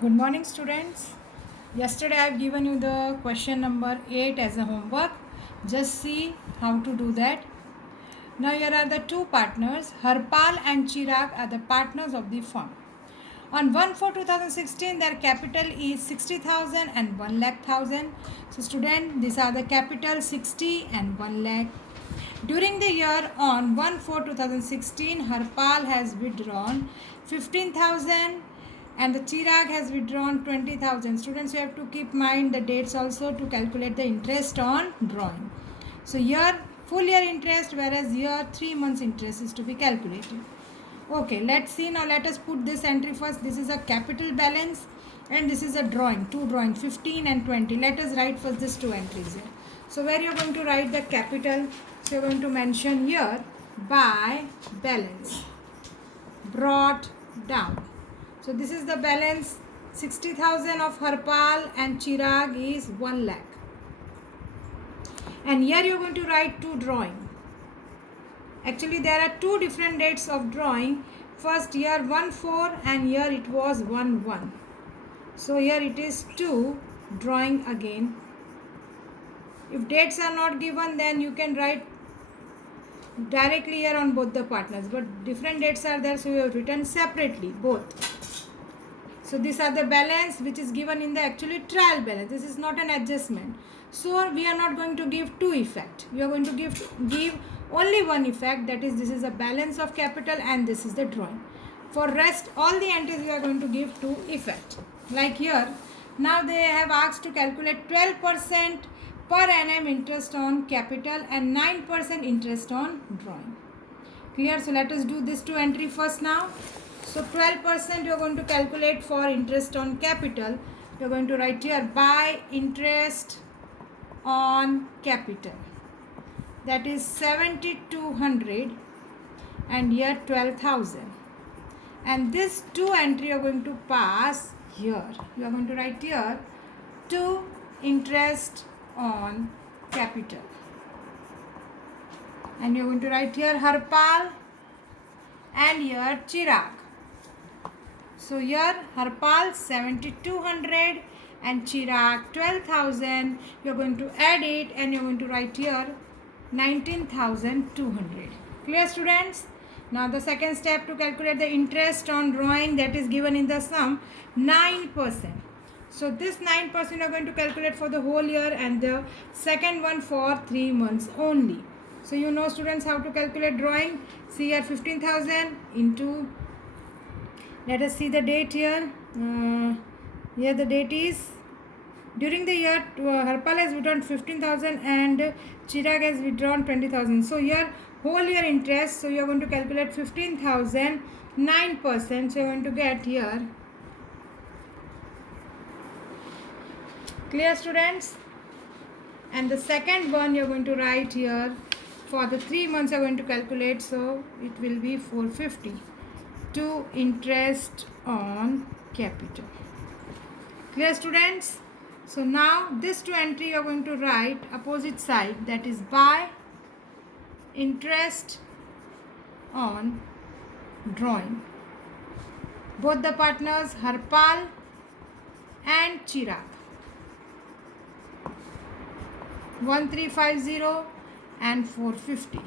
Good morning, students. Yesterday I have given you the question number 8 as a homework. Just see how to do that. Now here are the two partners. Harpal and Chirag are the partners of the firm. On 1/4/2016, their capital is 60,000 and 1 lakh thousand. So student, these are the capital 60 and 1 lakh. During the year on 1/4/2016, Harpal has withdrawn 15,000 and the Chirag has withdrawn 20,000. Students, you have to keep mind the dates also to calculate the interest on drawing. So here full year interest, whereas here 3 months interest is to be calculated. Okay, let's see now. Let us put this entry first. This is a capital balance and this is a drawing, two drawing 15 and 20. Let us write first these two entries here. So where you are going to write the capital, so you are going to mention here by balance brought down. So this is the balance. 60,000 of Harpal and Chirag is 1 lakh. And here you are going to write two drawing. Actually there are two different dates of drawing. First year 1/4 and here it was 1/1. So here it is 2 drawing again. If dates are not given, then you can write directly here on both the partners, but different dates are there, so you have written separately both. So these are the balance which is given in the actually trial balance. This is not an adjustment. So we are not going to give two effect. We are going to give only one effect, that is this is a balance of capital and this is the drawing. For rest all the entries we are going to give two effect. Like here, now they have asked to calculate 12% per annum interest on capital and 9% interest on drawing. Clear? So let us do this two entry first now. So 12% you are going to calculate for interest on capital. You are going to write here by interest on capital. That is 7,200 and here 12,000. And this two entry you are going to pass here. You are going to write here to interest on capital. And you are going to write here Harpal and here Chirag. So here Harpal 7,200 and Chirag 12,000. You are going to add it and you are going to write here 19,200. Clear, students? Now the second step to calculate the interest on drawing, that is given in the sum 9%. So this 9% you are going to calculate for the whole year and the second one for 3 months only. So you know, students, how to calculate drawing. See here 15,000 into, let us see the date here. Here the date is, during the year Harpal has withdrawn 15,000 and Chirag has withdrawn 20,000. So here whole year interest, so you are going to calculate 15,000 9%. So you are going to get here. Clear, students? And the second one you are going to write here for the 3 months you are going to calculate, so it will be 450 to interest on capital. Clear, students? So now this two entry you are going to write opposite side, that is by interest on drawing. Both the partners Harpal and Chirag. 1350 and 450.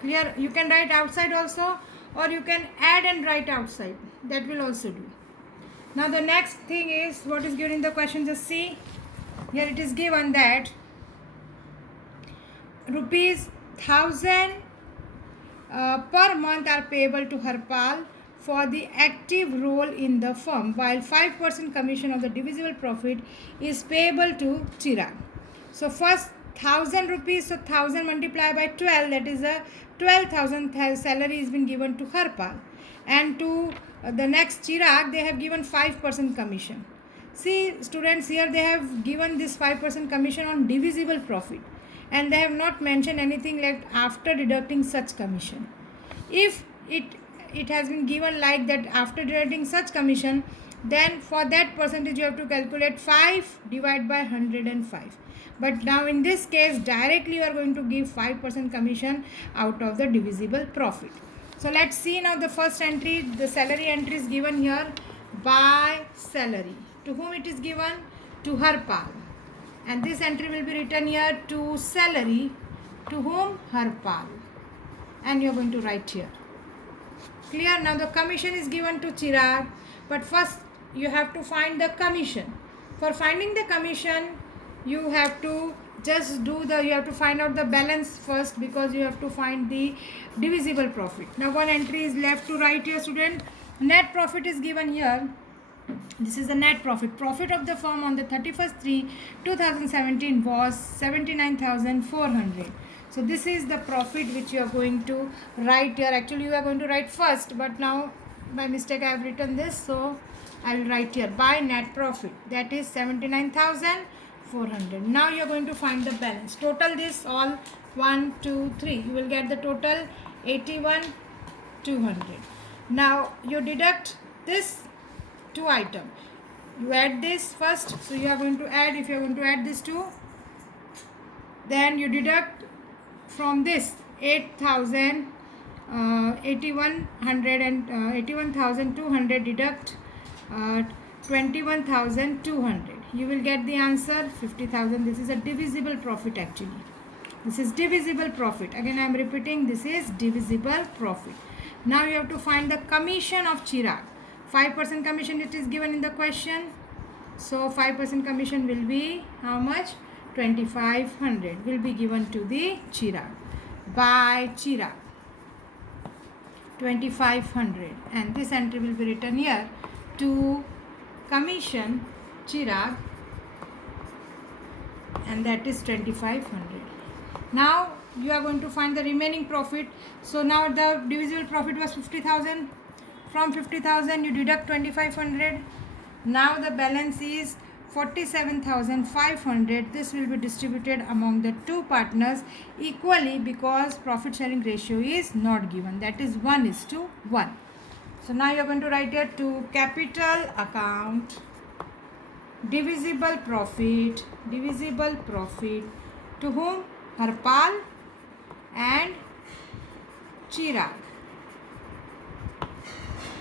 Clear? You can write outside also or you can add and write outside. That will also do. Now the next thing is what is given in the question. Just see. Here it is given that rupees 1,000 per month are payable to Harpal for the active role in the firm, while 5% commission of the divisible profit is payable to Chirag. So first 1,000 rupees, so 1,000 multiplied by 12, that is a 12,000 salary is been given to Harpal, and to the next Chirag they have given 5% commission. See, students, here they have given this 5% commission on divisible profit and they have not mentioned anything like after deducting such commission. If it has been given like that after deducting such commission, then for that percentage you have to calculate 5 divided by 105. But now in this case directly you are going to give 5% commission out of the divisible profit. So let's see now the first entry. The salary entry is given here by salary. To whom it is given? To Harpal. And this entry will be written here to salary. To whom? Harpal. And you are going to write here. Clear? Now the commission is given to Chirag, but first you have to find the commission. For finding the commission, you have to just you have to find out the balance first, because you have to find the divisible profit. Now one entry is left to write here, student. Net profit is given here. This is the net profit. Profit of the firm on the 31st/3/2017 was 79,400. So this is the profit which you are going to write here. Actually you are going to write first, but now by mistake I have written this, so I will write here by net profit, that is 79,400. Now you are going to find the balance. Total this all 1, 2, 3. You will get the total 81,200. Now you deduct this two item. You add this first. So you are going to add, if you are going to add this two, then you deduct from this 81,200 deduct 21,200. You will get the answer 50,000. This is a divisible profit actually. This is divisible profit. Again I am repeating, this is divisible profit. Now you have to find the commission of Chirag. 5% commission it is given in the question. So 5% commission will be how much? 2,500 will be given to the Chirag by Chirag. 2,500, and this entry will be written here to commission Chirag, and that is 2,500. Now you are going to find the remaining profit. So now the divisible profit was 50,000. From 50,000 you deduct 2,500. Now the balance is 47,500. This will be distributed among the two partners equally, because profit sharing ratio is not given, that is 1:1. So now you are going to write here to capital account divisible profit to whom? Harpal and Chirag.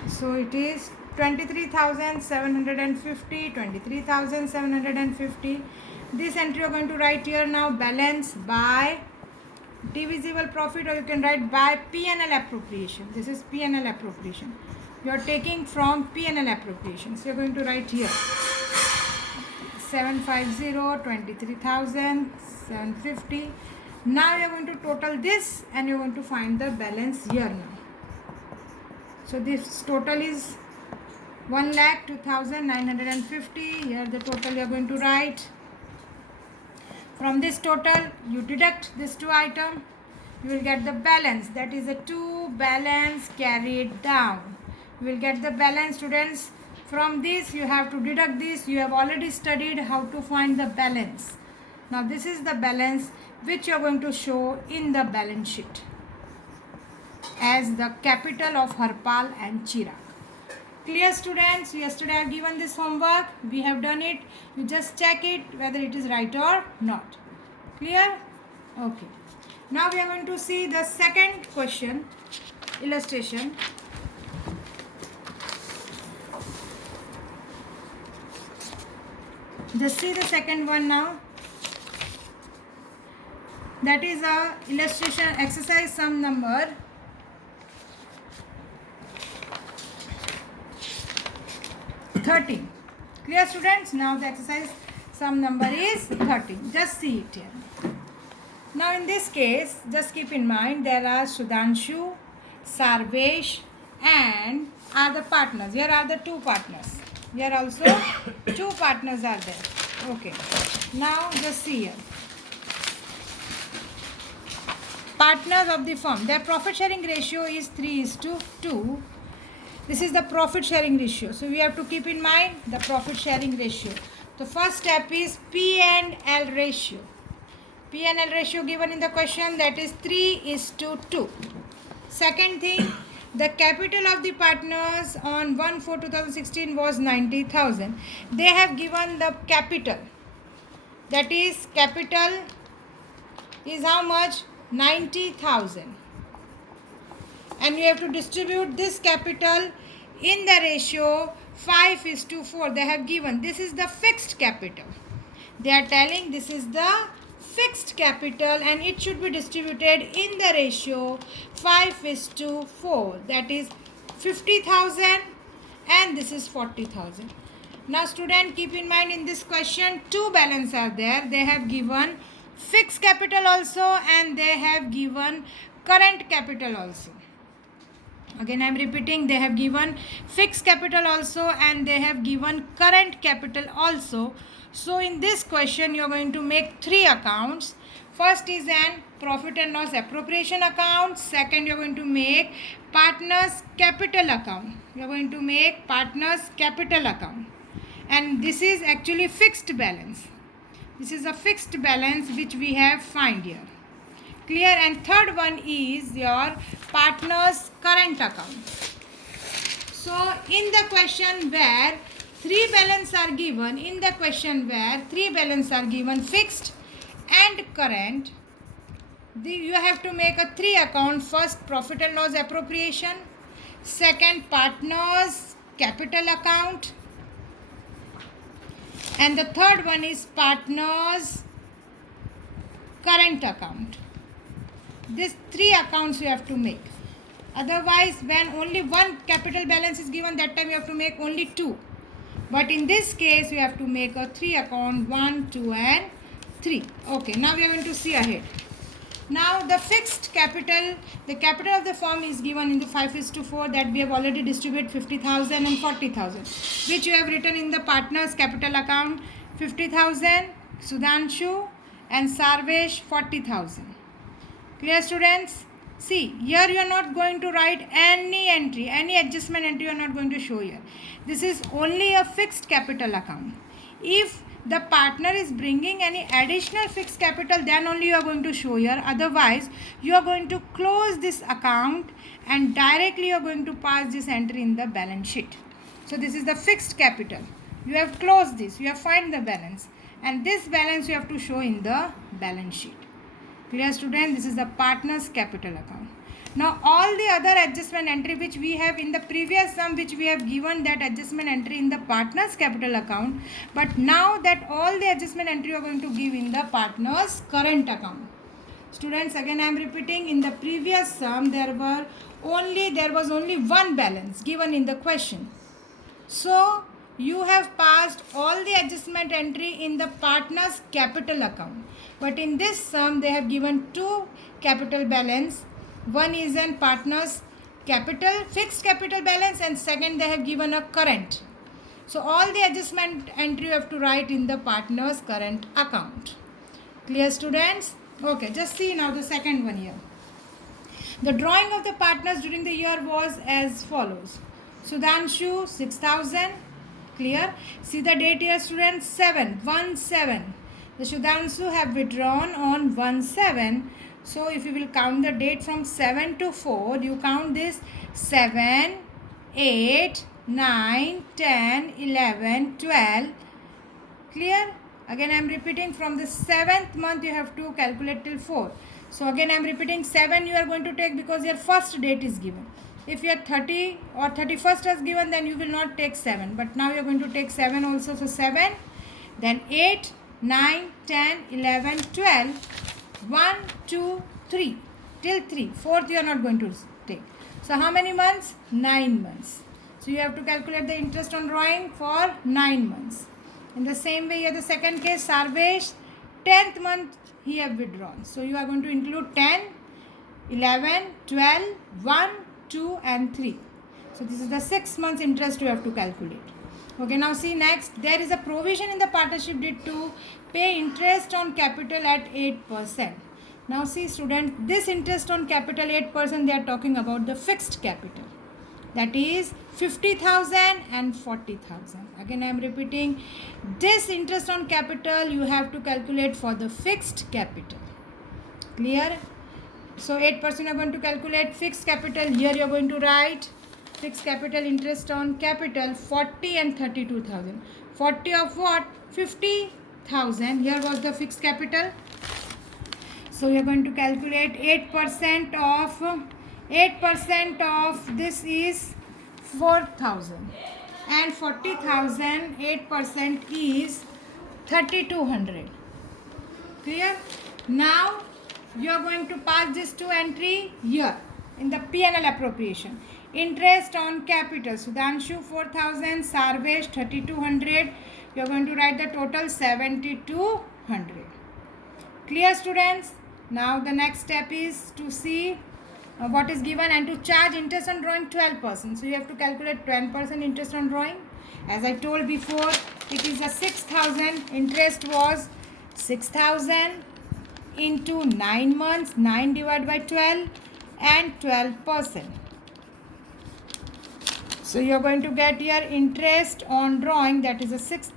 So it is 23,750. This entry you are going to write here now balance by divisible profit, or you can write by P&L appropriation. This is P&L appropriation. You are taking from P&L appropriation. So you are going to write here 750, 23,750. Now you are going to total this and you are going to find the balance here now. So this total is 1,02,950. Here the total you are going to write. From this total you deduct this two item. You will get the balance, that is the two balance carried down. You will get the balance, students. From this you have to deduct this. You have already studied how to find the balance. Now this is the balance which you are going to show in the balance sheet as the capital of Harpal and Chirag. Clear, students? Yesterday I have given this homework. We have done it. You just check it whether it is right or not. Clear? Okay. Now we are going to see the second question illustration. Just see the second one now. That is a illustration exercise sum number 13. Clear, students? Now the exercise sum number is 13. Just see it here. Now in this case, just keep in mind there are Sudhanshu, Sarvesh and are the partners. Here are the two partners. Here also two partners are there. Okay. Now just see here. Partners of the firm. Their profit sharing ratio is 3:2. This is the profit sharing ratio. So we have to keep in mind the profit sharing ratio. The first step is P&L ratio. P&L ratio given in the question, that is 3:2. Second thing, the capital of the partners on 1/4/2016 was 90,000. They have given the capital. That is, capital is how much? 90,000. And you have to distribute this capital in the ratio 5:4 they have given. This is the fixed capital. They are telling this is the fixed capital and it should be distributed in the ratio 5:4. That is 50,000 and this is 40,000. Now student, keep in mind in this question two balance are there. They have given fixed capital also and they have given current capital also. Again I am repeating, they have given fixed capital also and they have given current capital also. So in this question you are going to make three accounts. First is an profit and loss appropriation account. Second, you are going to make partners capital account. You are going to make partners capital account. And this is actually fixed balance. This is a fixed balance which we have find here. Clear? And third one is your partners current account. So in the question where three balance are given, fixed and current, you have to make a three account. First, profit and loss appropriation. Second, partners capital account. And the third one is partners current account. These three accounts you have to make. Otherwise, when only one capital balance is given, that time you have to make only two. But in this case, you have to make a three account, 1, 2 and 3. Okay, now we are going to see ahead. Now the fixed capital, the capital of the firm is given in the 5:4 that we have already distributed 50,000 and 40,000, which you have written in the partners capital account. 50,000 Sudhanshu and Sarvesh 40,000. Clear students? See, here you are not going to write any entry, any adjustment entry you are not going to show here. This is only a fixed capital account. If the partner is bringing any additional fixed capital, then only you are going to show here. Otherwise, you are going to close this account and directly you are going to pass this entry in the balance sheet. So this is the fixed capital. You have closed this, you have find the balance, and this balance you have to show in the balance sheet. Clear student? This is the partners capital account. Now all the other adjustment entry which we have in the previous sum, which we have given that adjustment entry in the partners capital account, but now that all the adjustment entry you are going to give in the partners current account. Students, again I am repeating, in the previous sum there was only one balance given in the question. So you have passed all the adjustment entry in the partners capital account. But in this sum they have given two capital balance. One is an partners capital, fixed capital balance, and second they have given a current. So all the adjustment entry you have to write in the partners current account. Clear students? Okay, just see now the second one here. The drawing of the partners during the year was as follows. Sudhanshu 6,000. Clear? See the date here students, 7. The Sudhanshu have withdrawn on 1/7. So if you will count the date from 7 to 4, you count this 7, 8, 9, 10, 11, 12. Clear? Again I am repeating, from the 7th month you have to calculate till 4. So again I am repeating, 7 you are going to take because your first date is given. If your 30 or 31st is given, then you will not take 7. But now you are going to take 7 also. So 7, then 8, 9, 10, 11, 12, 1, 2, 3, till 3. 4th you are not going to take. So how many months? 9 months. So you have to calculate the interest on drawing for 9 months. In the same way here the second case, Sarvesh, 10th month he have withdrawn. So you are going to include 10, 11, 12, 1, 2 and 3. So this is the 6 months interest you have to calculate. Okay, now see next, there is a provision in the partnership deed to pay interest on capital at 8%. Now see student, this interest on capital 8%, they are talking about the fixed capital. That is 50,000 and 40,000. Again I am repeating, this interest on capital you have to calculate for the fixed capital. Clear? So 8% you are going to calculate fixed capital. Here you are going to write fixed capital interest on capital 40 and 32,000. 40 of what? 50,000. Here was the fixed capital. So you are going to calculate 8% of this is 4,000. and 40,000 8% is 3,200. Clear? Now you are going to pass this to entry here in the P&L appropriation. Interest on capital, Sudhanshu 4,000, Sarvesh 3,200. You are going to write the total 7,200. Clear, students? Now the next step is to see what is given and to charge interest on drawing 12%. So you have to calculate 10% interest on drawing. As I told before, it is a 6,000. Interest was 6,000 into 9 months, 9 divided by 12 and 12%. So you are going to get your interest on drawing, that is a 6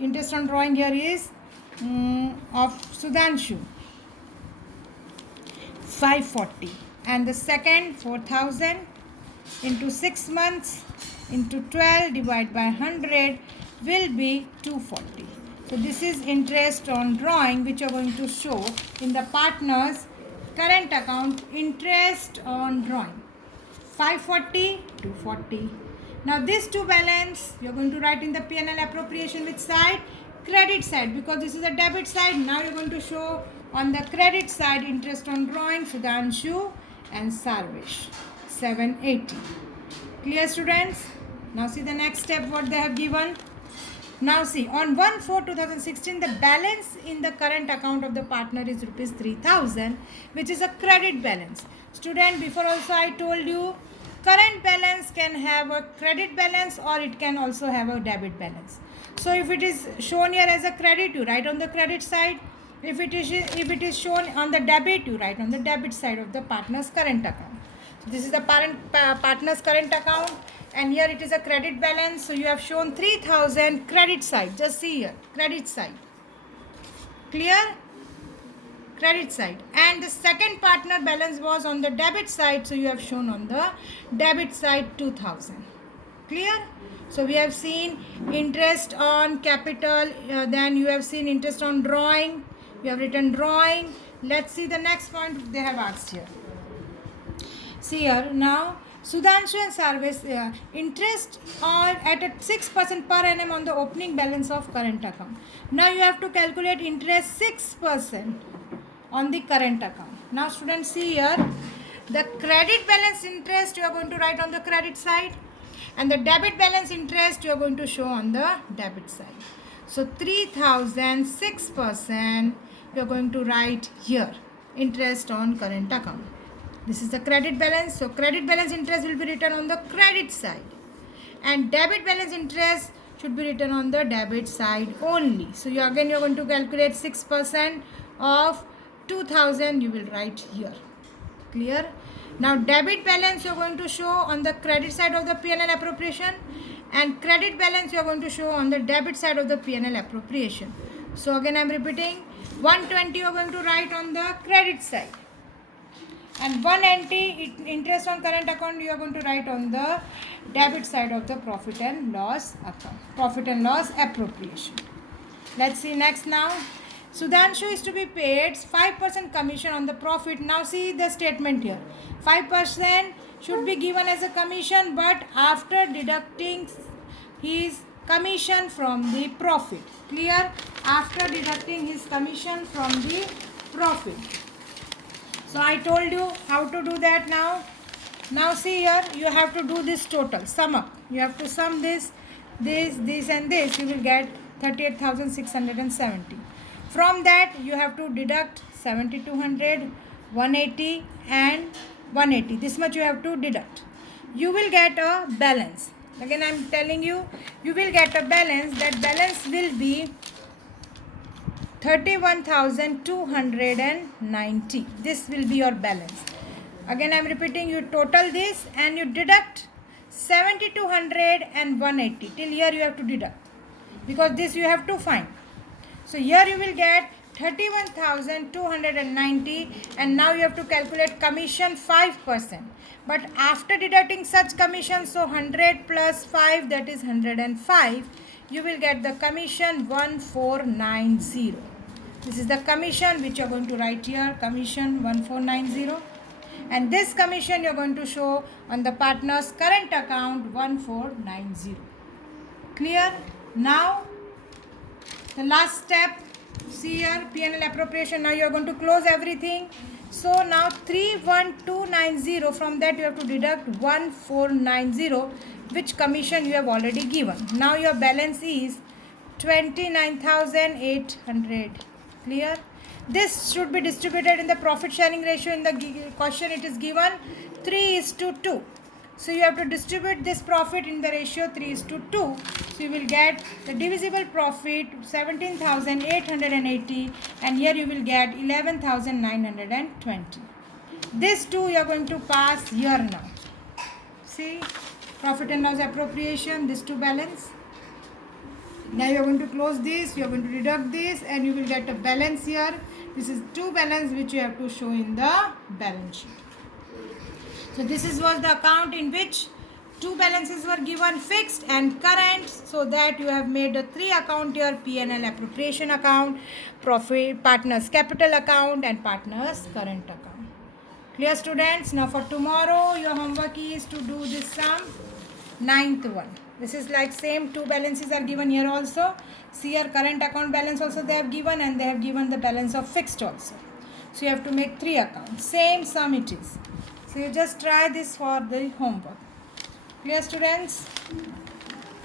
interest on drawing here is of Sudhanshu 540, and the second 4,000 into 6 months into 12 divided by 100 will be 240. So this is interest on drawing which you are going to show in the partner's current account. Interest on drawing 540, 240. Now this two balance you are going to write in the P&L appropriation which side? Credit side, because this is a debit side. Now you are going to show on the credit side interest on drawing Sudhanshu and Sarvesh 780. Clear, students? Now see the next step what they have given. Now see, on 1/4/2016 the balance in the current account of the partner is rupees 3,000, which is a credit balance. Student, before also I told you current balance can have a credit balance or it can also have a debit balance. So if it is shown here as a credit, you write on the credit side. If it is shown on the debit, you write on the debit side of the partner's current account. So this is the partner's current account, and here it is a credit balance. So you have shown 3,000 credit side. Just see here, credit side. Clear? Credit side. And the second partner balance was on the debit side. So you have shown on the debit side 2,000. Clear? So we have seen interest on capital. Then you have seen interest on drawing. You have written drawing. Let's see the next point they have asked here. See here now, Sudhanshu and Sarvesh interest on at a 6% per annum on the opening balance of current account. Now you have to calculate interest 6% on the current account. Now students, see here, the credit balance interest you are going to write on the credit side, and the debit balance interest you are going to show on the debit side. So 3,000 6% you are going to write here, interest on current account. This is the credit balance. So credit balance interest will be written on the credit side, and debit balance interest should be written on the debit side only. So you are going to calculate 6% of 2,000 you will write here. Clear? Now debit balance you are going to show on the credit side of the P&L appropriation, and credit balance you are going to show on the debit side of the P&L appropriation. So again I am repeating, 120 you are going to write on the credit side, and 190 interest on current account you are going to write on the debit side of the profit and loss account, profit and loss appropriation. Let's see next now. Sudhanshu is to be paid 5% commission on the profit. Now see the statement here. 5% should be given as a commission, but after deducting his commission from the profit. Clear? After deducting his commission from the profit. So I told you how to do that now. Now see here, you have to do this total, sum up. You have to sum this and this. You will get 38,670. From that you have to deduct 7,200, 180 and 180. This much you have to deduct. You will get a balance. Again I am telling you, you will get a balance. That balance will be 31,290. This will be your balance. Again I am repeating, you total this and you deduct 7,200 and 180. Till here you have to deduct, because this you have to find. So here you will get 31,290, and now you have to calculate commission 5%. But after deducting such commission, so 100 plus 5, that is 105, you will get the commission 1490. This is the commission which you are going to write here, commission 1490. and this commission you're going to show on the partner's current account 1490. Clear? Now the last step, see here, P&L appropriation. Now you are going to close everything. So now 31290, from that you have to deduct 1490, which commission you have already given. Now your balance is 29,800. Clear? This should be distributed in the profit sharing ratio. In the question it is given 3:2. So you have to distribute this profit in the ratio 3:2. So you will get the divisible profit 17,880, and here you will get 11,920. This two you are going to pass here now. See, profit and loss appropriation, this two balance. Now you are going to close this, you are going to deduct this, and you will get a balance here. This is two balance which you have to show in the balance sheet. So this was the account in which two balances were given, fixed and current, so that you have made a three account here: P&L appropriation account, profit, partners capital account, and partners current account. Clear, students? Now for tomorrow your homework is to do this sum, ninth one. This is like same, two balances are given here also. See here, current account balance also they have given, and they have given the balance of fixed also. So you have to make three accounts, same sum it is. So you just try this for the homework. Clear, students?